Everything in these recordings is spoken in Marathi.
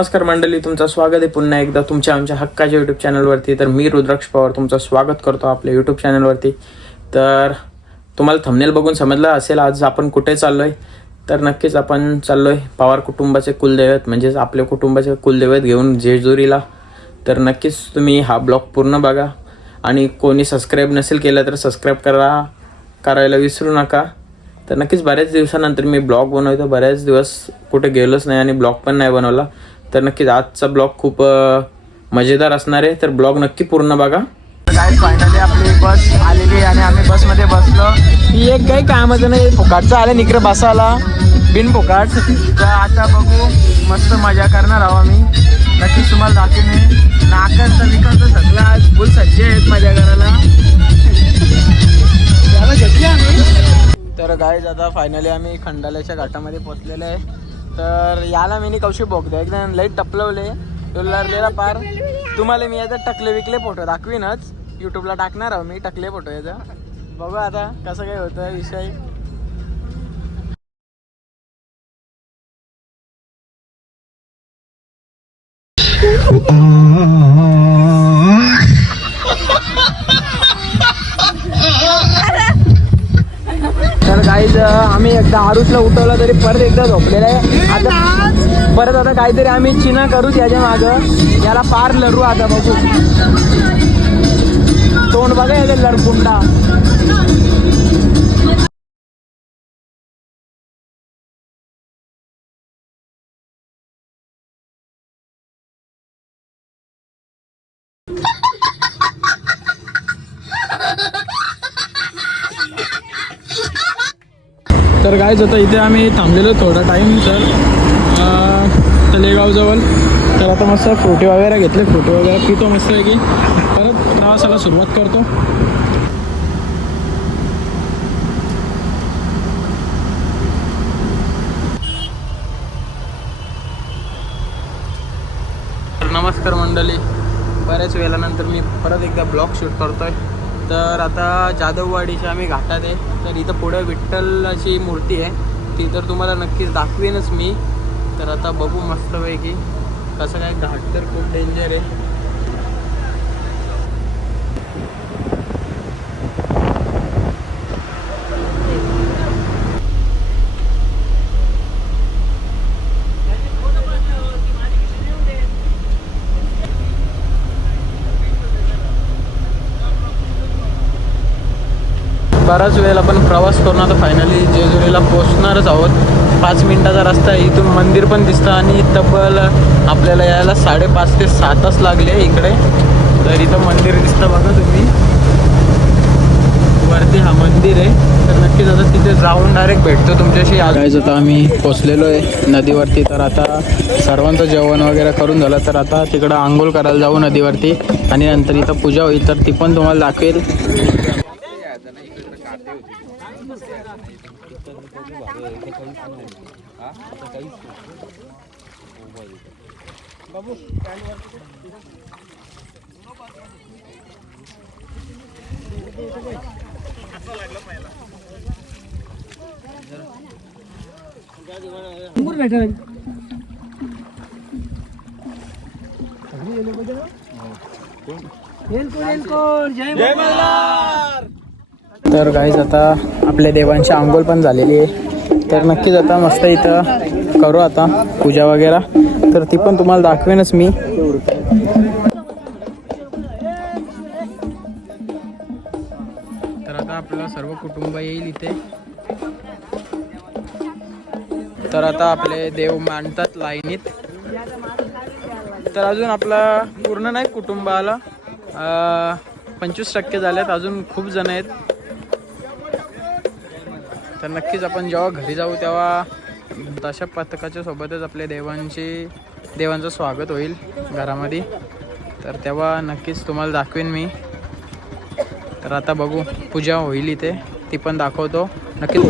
नमस्कार मंडळी तुमचं स्वागत आहे पुन्हा एकदा तुमच्या आमच्या हक्काच्या यूट्यूब चॅनलवरती तर मी रुद्राक्ष पवार तुमचं स्वागत करतो आपल्या यूट्यूब चॅनलवरती तर तुम्हाला थंबनेल बघून समजलं असेल आज आपण कुठे चाललो आहे तर नक्कीच आपण चाललो आहे पवार कुटुंबाचे कुलदैवत म्हणजेच आपल्या कुटुंबाचे कुलदैवत घेऊन जेजुरीला. तर नक्कीच तुम्ही हा ब्लॉग पूर्ण बघा. आणि कोणी सबस्क्राईब नसेल केलं तर सबस्क्राईब करा. करायला विसरू नका. तर नक्कीच बऱ्याच दिवसानंतर मी ब्लॉग बनवतो बऱ्याच दिवस कुठे गेलोच नाही आणि ब्लॉग पण नाही बनवला. तर नक्कीच आजचा ब्लॉग खूप मजेदार असणार आहे. तर ब्लॉग नक्की पूर्ण बघा. काय फायनली आपली बस आलेली आहे आणि आम्ही बसमध्ये बसलो. ही एक काही कामाचं नाही फुकाटचं आलं इकडे बसायला. बिन फुकाट. तर आता बघू मस्त मजा करणार आहोत आम्ही. नक्कीच तुम्हाला दाखवणे. नाकांचा विकास सगळा आज फुल सज्ज आहेत मजा करायला तर गाईज आता फायनली आम्ही खंडाल्याच्या घाटामध्ये पोचलेलो आहे. तर याला मी कौशिक बघतो एकदम लई टपलवले. उल्लारलेला पार. तुम्हाला मी याचा टकले विकले फोटो दाखवीनच. यूट्यूबला टाकणार आहो मी टकले फोटो याचा. बघू आता कसं काय होतं विषय. Oh आम्ही एकदा आरुसला उठवलं तरी परत एकदा झोपलेलं आहे. आता परत आता काहीतरी आम्ही चिना करू त्याच्या मागं. याला पार लरू आता बघू. तोंड बघा याचा लरकुंडा तर कायच आता इथे आम्ही थांबलेलो थोडा टाईम तर तलेगावजवळ. तर आता मस्त फोटो वगैरे घेतले. फोटो वगैरे पितो मस्त आहे की परत प्रवासाला सुरुवात करतो. नमस्कार मंडळी. बऱ्याच वेळानंतर मी परत एकदा ब्लॉग शूट करतोय. तर आता जाधववाडीच्या आम्ही घाटात आहे. तर इथं पुढे विठ्ठलाची मूर्ती आहे. ती तर तुम्हाला नक्कीच दाखवेनच मी. तर आता बघू मस्तपैकी कसं काय घाट तर खूप डेंजर आहे. बराच वेळेला आपण प्रवास करून आता फायनली जेजुरीला पोचणारच आहोत. पाच मिनटाचा रस्ता आहे इथून मंदिर पण दिसतं आणि तब्बल आपल्याला यायला साडेपाच ते सातच लागले इकडे. तर इथं मंदिर दिसतं बघा तुम्ही. वरती हा मंदिर आहे. तर नक्कीच आता तिथे जाऊन डायरेक्ट भेटतो तुमच्याशी. काय आता आम्ही पोचलेलो आहे नदीवरती. तर आता सर्वांचं जेवण वगैरे करून झालं. तर आता तिकडं आंघोळ करायला जाऊ नदीवरती. आणि नंतर इथं पूजा होईल तर ती पण तुम्हाला दाखवेल. तर गाईज आता आपल्या देवांची आंघोळ पण झालेली आहे. तर नक्कीच आता मस्त इथं करू आता पूजा वगैरे. तर ती पण तुम्हाला दाखवेनच मी. तर आता आपलं सर्व कुटुंब येईल इथे. तर आता आपले देव मांडतात लाईनीत. तर अजून आपला पूर्ण नाही कुटुंब आला पंचवीस टक्के झालेत. अजून खूप जण आहेत. तर नक्कीच आपण जेव्हा घरी जाऊ तेव्हा तशा पथकाच्या सोबतच आपल्या देवांची देवांचं स्वागत होईल घरामध्ये. तर तेव्हा नक्कीच तुम्हाला दाखवेन मी. तर आता बघू पूजा होईल इथे. ती पण दाखवतो. नक्कीच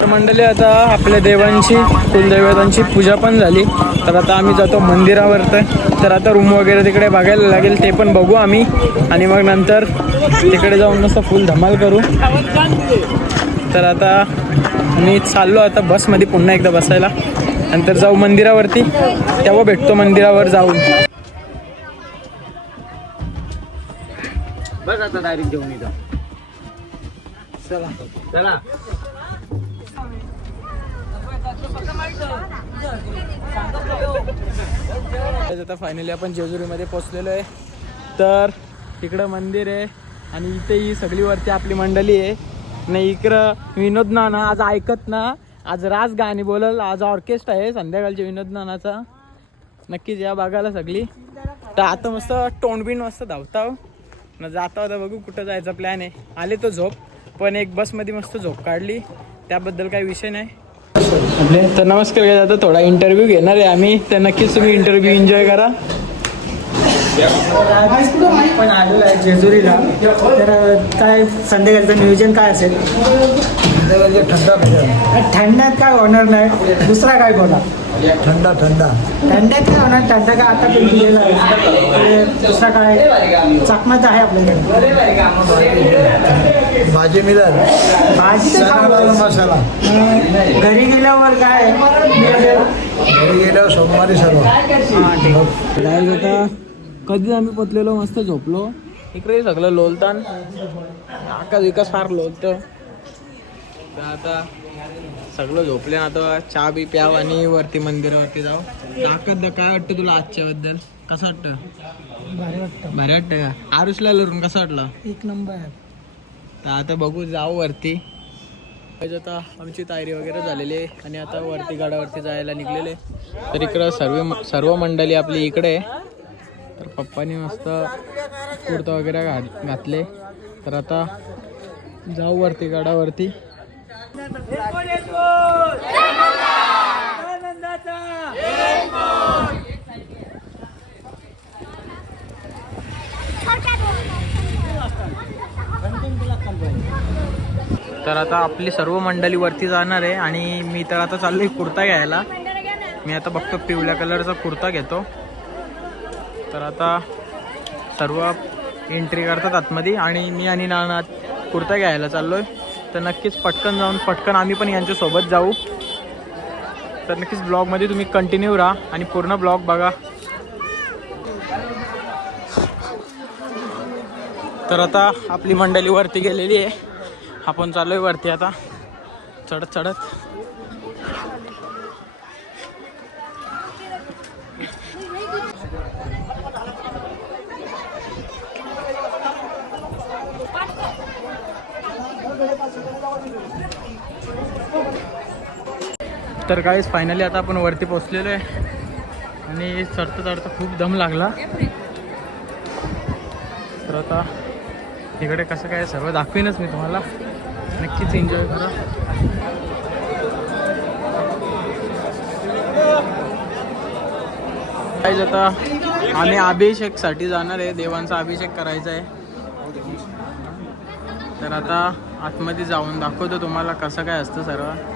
तर मंडळी आता आपल्या देवांची कुलदैवतांची पूजा पण झाली. तर आता आम्ही जातो मंदिरावर तर. आता रूम वगैरे तिकडे बघायला लागेल ते पण बघू आम्ही. आणि मग नंतर तिकडे जाऊन मस्त फुल धमाल करू. तर आता मी चाललो आता बसमध्ये पुन्हा एकदा बसायला. नंतर जाऊ मंदिरावरती. तेव्हा भेटतो मंदिरावर जाऊन. बस आता डायरेक्ट इथं चला. चला. आता फायनली आपण जेजुरीमध्ये पोचलेलो आहे. तर इकडं मंदिर आहे आणि इथे ही सगळी वरती आपली मंडळी आहे. नाही इकडं विनोद नाना आज ऐकत ना आज राज गाणी बोलल आज ऑर्केस्ट्रा आहे संध्याकाळच्या विनोद नानाचा. नक्कीच या बघायला सगळी. तर आता मस्त तोंडबिन मस्त धावताव. न जाता होता बघू कुठं जायचा प्लॅन आहे. आले तो झोप पण एक बसमध्ये मस्त झोप काढली. त्याबद्दल काही विषय नाही. आपले. तर नमस्कार दादा थोडा इंटरव्ह्यू घेणार आहे आम्ही. तर नक्कीच तुम्ही इंटरव्ह्यू एन्जॉय करा. पण आलेलो आहे जेजुरीला तर काय संध्याकाळचं नियोजन काय असेल थंडात काय होणार नाही दुसरा काय बोला थंडा थंडा थंड्यात काय होणार थंडा काय आता पण दिलेला आहे दुसरा काय चकमाच आहे आपल्याकडे. भाजी मिळेल भाजी. मसाला घरी गेल्यावर काय? घरी गेल्यावर सोमवारी सर्व. गाईज आता. कधी आम्ही पोचलेलो मस्त झोपलो. इकडे सगळं लोलतान. आकाश विकास फार लोलतं. आता सगळं झोपले ना आता. चहा बी प्याव आणि वरती मंदिरावरती जाऊ. आकाश काय वाटतं तुला आजच्या बद्दल? कसं वाटतं? भारी वाटतं. भारी वाटतं का? आरुषला लरून कसं वाटलं? एक नंबर तर आता बघू जाऊ वरती. आता आमची तयारी वगैरे झालेली आहे. आणि आता वरती गाडावरती जायला निघलेले. तर इकडं सर्व सर्व मंडळी आपली इकडे आहे. तर पप्पाने मस्त कुर्ता वगैरे घात घातले. तर आता जाऊ वरती गडावरती. तर आता आपली सर्व मंडळी वरती जाणार आहे आणि मी तर आता चाललोय कुर्ता घ्यायला. मी आता बघतो पिवळ्या कलरचा कुर्ता घेतो. तर आता सर्व एंट्री करतात आतमध्ये आणि मी आणि नाना कुर्ता घ्यायला चाललोय. तर नक्कीच पटकन जाऊन पटकन आम्ही पण यांच्यासोबत जाऊ. तर नक्कीच ब्लॉगमध्ये तुम्ही कंटिन्यू राहा आणि पूर्ण ब्लॉग बघा. तर आता आपली मंडळी वरती गेलेली आहे. आपण चाललोय वरती आता. चढत चढत. तर काहीच फायनली आता आपण वरती पोचलेलो आहे. आणि चढता चढता खूप दम लागला. तर आता इकडे कसं काय सर्व दाखवीनच मी तुम्हाला. नक्कीच एन्जॉय करा. काहीच आता आम्ही अभिषेकसाठी जाणार आहे. देवांचा अभिषेक करायचा आहे. तर आता आतमध्ये जाऊन दाखवतो तुम्हाला कसं काय असतं सर्व.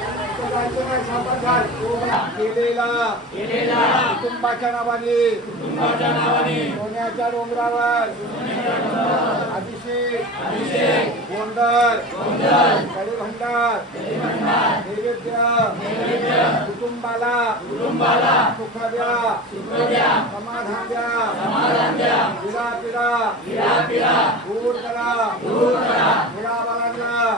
कुटुंबाच्या नावाने. सोन्याच्या डोंगरावर. अभिषेक. गोंधळ. कडीभंडार. नैवेद्य. कुटुंबाला. सुख द्या समाधान द्या पिरा पिरा दूर करा. मुलाबाळांना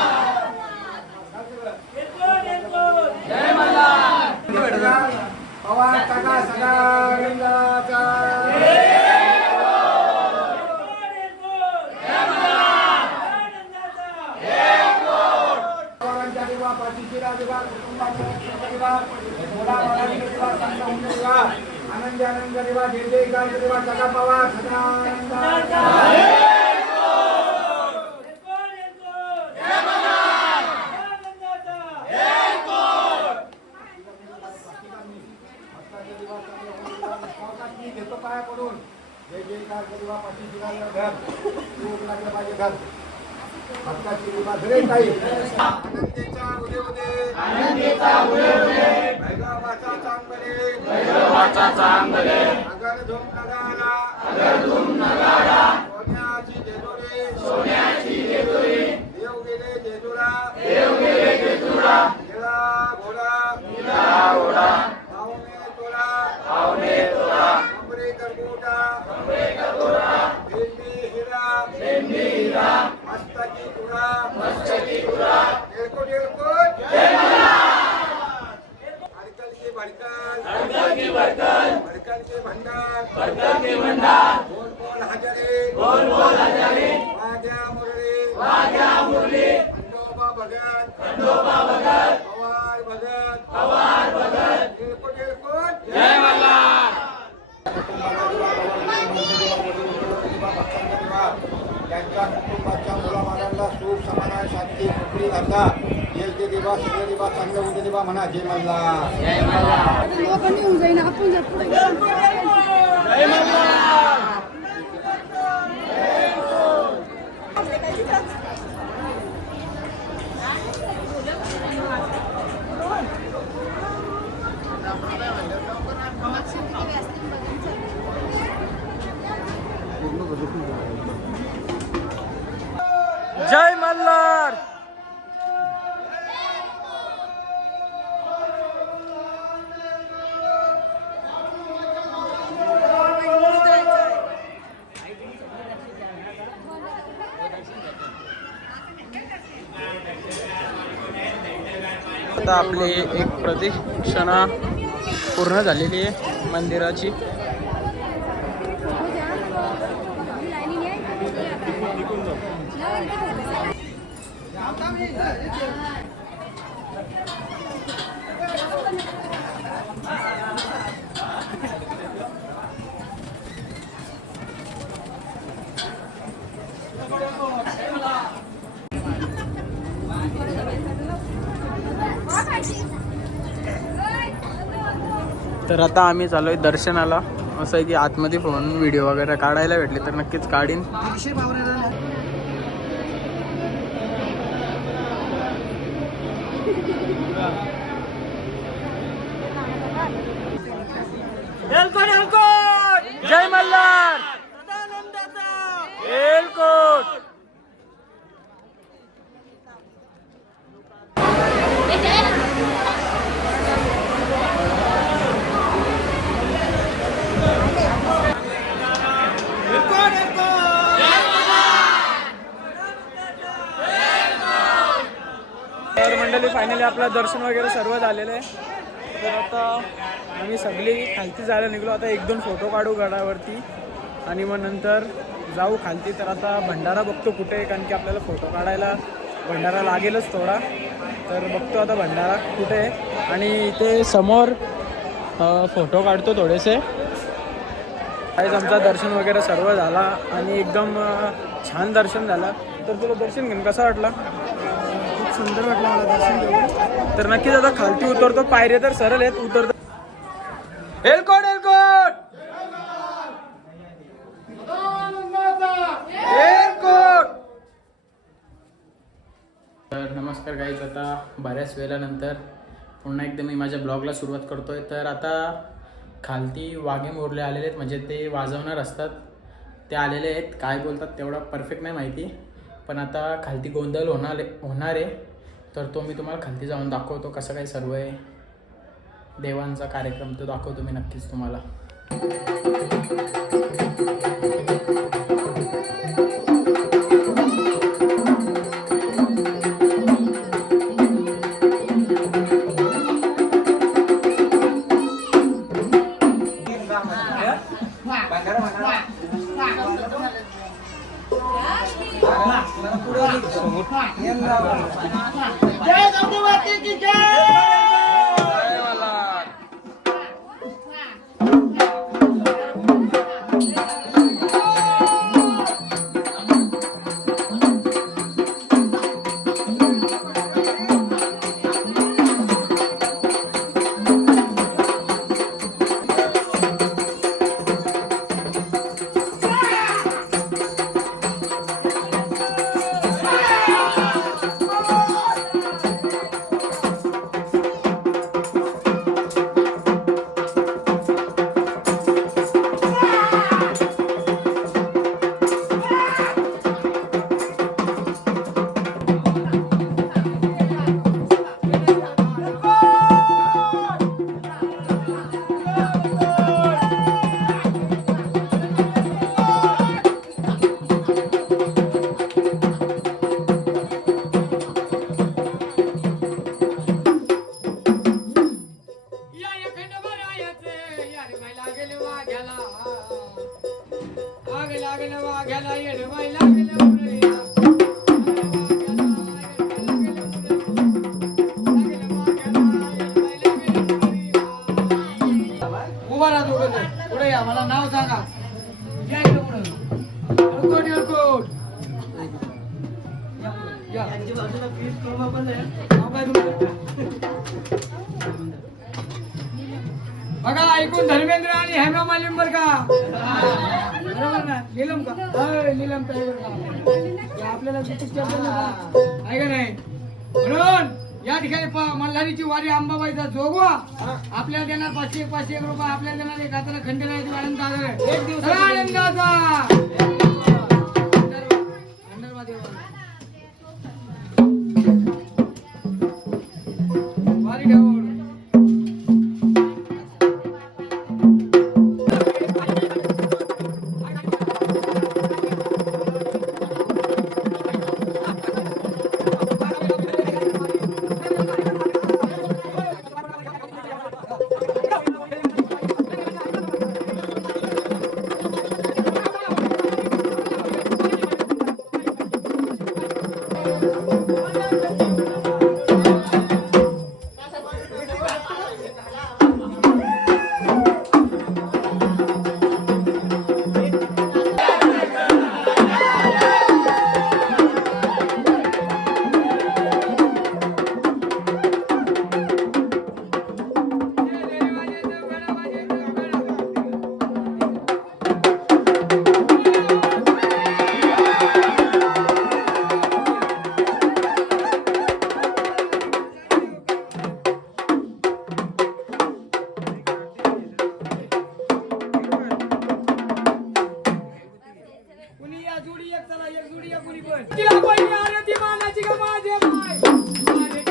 पवार काका सदा पवारांच्या देवा पाठीशीला देवा कुटुंबाच्या रक्षक मोठा चांगला आनंद आनंद देवा जय जयकार देवा सदा पवार सदा रंगाचा मी घेतो पाया पडून जय जयकार देवा पाठीशीला घर. तू लागलं पाहिजे घर. भक्ताची कृपा घरे काही आनंदेचा उदे उदे आनंदेचा उदे उदे भैरवाचा चांगले भैरवाचा चांगले अगर धूम नगारा. अगर धूम नगारा सोन्याची जेजुरी सोन्याची जेजुरी देव गेले जेजुरा देव गेले जेजुरा निळा घोडा निळा घोडा पावणे तोरा पावणे तोरा कमरे करबोटा कमरे करबोटा भेंडी हिरा भेंडी हिरा मस्तकी तुरा मस्तकी तुरा एलको एलको अडकल के भड़कल अडकल के भड़कल भड़कल के भंडार भड़कल के भंडार बोल बोल हजारे बोल बोल हजारे वाग्या मुरली वाग्या मुरली खंडोबा भगत खंडोबा भगत पवार भगत पवार भगत एलको एलको जय त्यांच्या कुटुंबाच्या मुलाबाळांना सुख समाधान शांती कुठली धंदा येल ते देवा सगळे देवा चांगलं होते देवा म्हणा जय मल्ला लोकांनी येऊन जाईन आपण जर पुढे गेलो जय मल्हार आता आपली एक प्रदक्षिणा पूर्ण झालेली आहे मंदिराची. तर आता आम्ही चालू आहे दर्शनाला. असं आहे की आतमध्ये फोन व्हिडिओ वगैरे काढायला भेटले तर नक्कीच काढीन. जय मल्ला एलकोट तर मंडळी फायनली आपलं दर्शन वगैरे सर्व झालेलं आहे. तर आता आम्ही सगळी खालती जायला निघलो. आता एक दोन फोटो काढू गडावरती. आणि मग नंतर जाऊ खालती. तर आता भंडारा बघतो कुठे कारण की आपल्याला फोटो काढायला भंडारा लागेलच थोडा. तर बघतो आता भंडारा कुठे आहे. आणि इथे समोर फोटो काढतो थोडेसे. काहीच आमचा दर्शन वगैरे सर्व झाला. आणि एकदम छान दर्शन झालं. तर तुला दर्शन घेऊन कसा वाटला? सुंदर वाटलं मला दर्शन घेऊन तर नक्कीच आता खालती उतरतो पायऱ्या तर सरळ आहेत उतरतो. एलकोट एलकोट! एलकोट! तर नमस्कार गाईज आता बऱ्याच वेळानंतर पुन्हा एकदा मी माझ्या ब्लॉगला सुरुवात करतोय. तर आता खालती वाघे मोरले आलेले आहेत म्हणजे ते वाजवणार असतात. ते आलेले आहेत काय बोलतात तेवढा परफेक्ट नाही माहिती. पण आता खालती गोंधळ होणार होणार आहे. तर तो मी तुम्हाला खालती जाऊन दाखवतो कसं काय सर्व आहे. देवांचा कार्यक्रम तो दाखवतो मी नक्कीच तुम्हाला. आहे का नाही? म्हणून या ठिकाणी प- मल्हारीची वारी अंबाबाईचा जोगवा. आपल्याला देणार पाचशे एक पाचशे एक रुपये आपल्याला देणार एक. हाताला खंड नाही आनंद आनंदाचा. या जोडी एक चला एक जोडी या कुणी पण. तिला पहिली आरती मानाची का माझे? पाय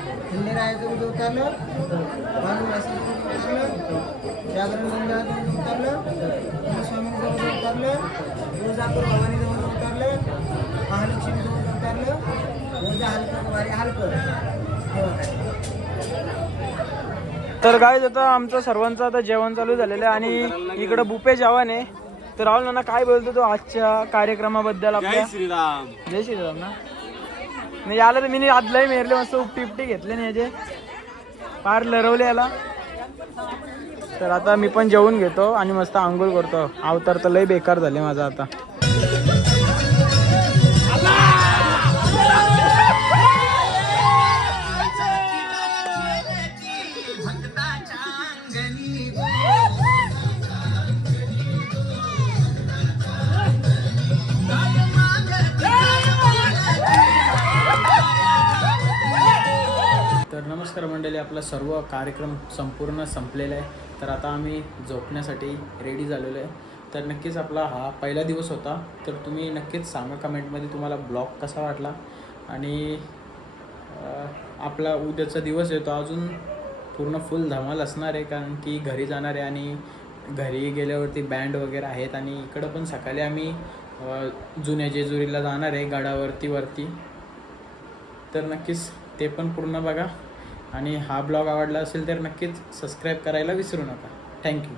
उतरलं जागरण उतरलं उतरलं उतरलं उतरलं रोजा वारी तर काय आता आमचं सर्वांचं आता जेवण चालू झालेलं आहे आणि इकडं बुपे जेवण आहे. तर राहुल नाना काय बोलतो तो आजच्या कार्यक्रमाबद्दल आपल्या? श्रीराम. जय श्रीराम ना. नाही आलं तर मी आदलाही मेरले मस्त उपटी उपटी घेतले नाही याचे. फार लरवले याला. तर आता मी पण जेवून घेतो आणि मस्त आंघोळ करतो. अवतार तर लय बेकार झाले माझा आता. नमस्कार मंडळी आपला सर्व कार्यक्रम संपूर्ण संपलेला आहे. तर आता आम्ही झोपण्यासाठी रेडी झालेलो आहे. तर नक्कीच आपला हा पहिला दिवस होता. तर तुम्ही नक्कीच सांगा कमेंटमध्ये तुम्हाला ब्लॉग कसा वाटला? आणि आपला उद्याचा दिवस येतो अजून पूर्ण फुल धमाल असणार आहे. कारण की घरी जाणार आहे आणि घरी गेल्यावरती बँड वगैरे आहेत आणि इकडं पण सकाळी आम्ही जुन्या जेजुरीला जाणार आहे गडावरती वरती. तर नक्कीच ते पण पूर्ण बघा. आणि हा ब्लॉग आवडला असेल तर नक्कीच सबस्क्राईब करायला विसरू नका. थँक्यू